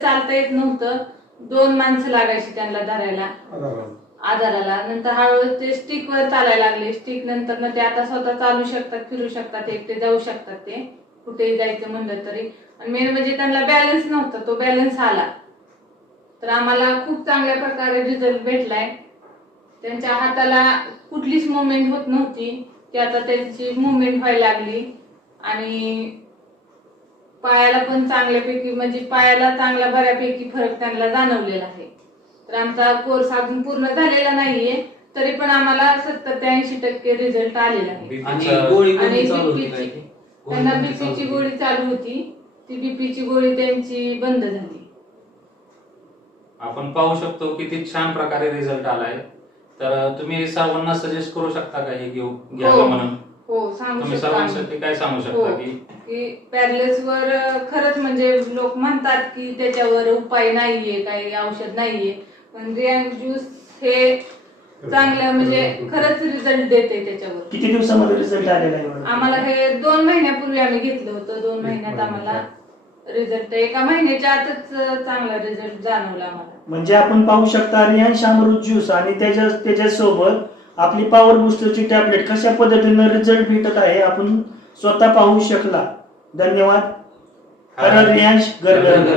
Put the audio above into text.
चालता येत नव्हतं, 2 माणसं लागायची त्यांना धरायला आधाराला. नंतर हळूहळू ते स्टिक वर चालायला लागले. स्टिक नंतर ते आता स्वतः चालू शकतात, फिरू शकतात, एकटे जाऊ शकतात, ते कुठेही जायचं म्हणलं तरी. आणि मेन म्हणजे त्यांना बॅलन्स नव्हता, तो बॅलन्स आला. तर आम्हाला खूप चांगल्या प्रकारे रिझल्ट भेटलाय. त्यांच्या हाताला कुठलीच मुवमेंट होत नव्हती, ती आता त्यांची मुवमेंट व्हायला लागली. आणि पायाला पण चांगल्यापैकी म्हणजे पायाला चांगला बऱ्यापैकी फरक त्यांना जाणवलेला आहे. तर आमचा कोर्स अजून पूर्ण झालेला नाहीये, तरी पण आम्हाला 70 ते 80% रिझल्ट आलेला आहे. आणि त्यांना बीपीची गोळी चालू होती, ती बीपीची गोळी त्यांची बंद झाली. आपण पाहू शकतो किती छान प्रकारे रिझल्ट आलाय. तर तुम्ही सर्वांना सजेस्ट करू शकता का हे घ्यावं म्हणून? हो, सांगू तुम्ही शकतो. सर्वांसाठी काय सांगू शकता की पॅरालिसिस वर खरंच म्हणजे लोक म्हणतात की त्याच्यावर उपाय नाहीये, काही औषध नाहीये, पण रियांश ज्यूस हे चांगलं म्हणजे खरंच रिझल्ट देते त्याच्यावर. किती दिवसामध्ये रिझल्ट आलेला आहे? आम्हाला हे 2 महिन्यापूर्वी आम्ही घेतलं होतं. 2 महिन्यात आम्हाला रिझल्ट, 1 महिन्याच्या आतच चांगला रिझल्ट जाणवला आम्हाला. म्हणजे आपण पाहू शकता रियांश अमृत ज्यूस आणि त्याच्यासोबत आपली पॉवर बुस्टरची टॅबलेट कशा पद्धतीने रिझल्ट भेटत आहे आपण स्वतः पाहू शकला. धन्यवाद. हर रियांश, घर घर.